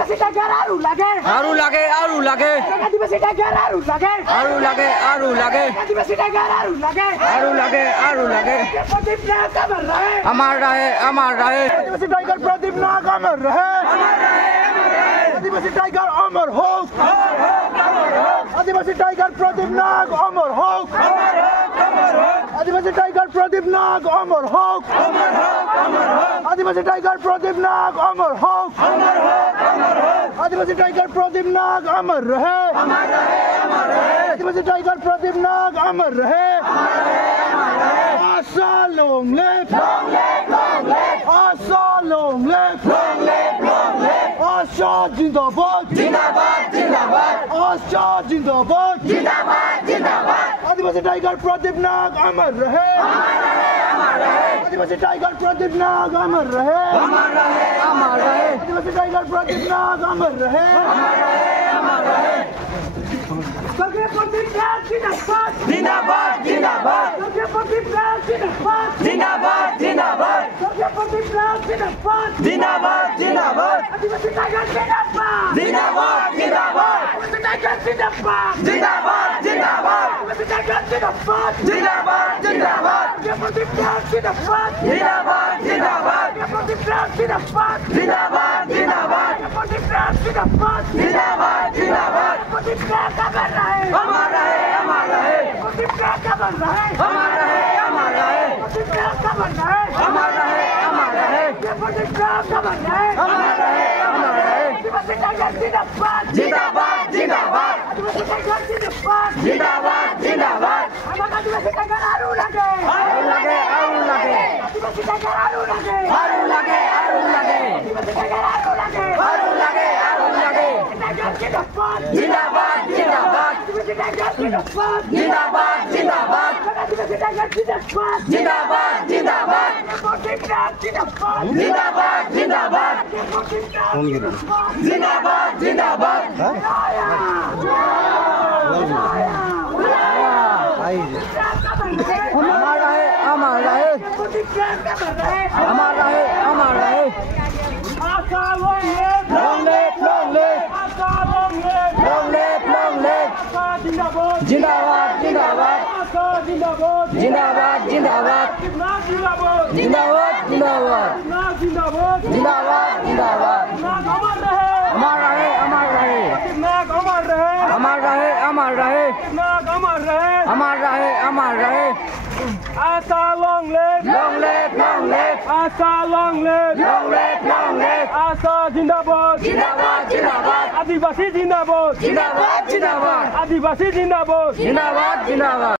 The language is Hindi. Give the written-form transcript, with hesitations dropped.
आदिवासी टाइगर आरु लागे आदिवासी टाइगर आरु लागे आदिवासी टाइगर आरु लागे प्रदीप नाग अमर रहे आदिवासी टाइगर प्रदीप नाग अमर रहे आदिवासी टाइगर अमर हो आदिवासी टाइगर प्रदीप नाग अमर हो आदिवासी टाइगर प्रदीप नाग अमर हो आदिवासी टाइगर प्रदीप नाग अमर हो आदिवासी टाइगर प्रदीप नाग अमर रहे आदिवासी टाइगर प्रदीप नाग अमर रहे आशा लॉन्ग लिव आशा लॉन्ग लिव आशा जिंदाबाद आशा जिंदाबाद आदिवासी टाइगर प्रदीप नाग अमर रहे आदिवासी टाइगर प्रदीप नाग अमर रहे आदिवासी टाइगर प्रदीप नाग अमर रहे प्रदीप नाग जिंदाबाद प्रदीप नाग जिंदाबाद आदिवासी टाइगर जिंदाबाद आदिवासी टाइगर जिंदाबाद आदिवासी टाइगर जिंदाबाद प्रदीप नाग जिंदाबाद प्रदीप नाग जिंदाबाद प्रदीप नाग अमर रहे प्रदीप नाग अमर रहे प्रदीप नाग अमर रहे प्रदीप नाग अमर रहे आदिवासी टाइगर जिंदाबाद आदिवासी टाइगर जिंदाबाद आदिवासी टाइगर आरु लागे आदिवासी टाइगर आरु लागे आदिवासी टाइगर आरु लागे जिंदाबाद आदिवासी टाइगर जिंदाबाद आदिवासी टाइगर जिंदाबाद प्रदीप नाग जिंदाबाद अमर रहे आशा लॉन्ग लिव अमर रहे आशा लॉन्ग लिव आशा लॉन्ग लिव आशा जिंदाबाद आदिवासी जिंदाबाद आदिवासी जिंदाबाद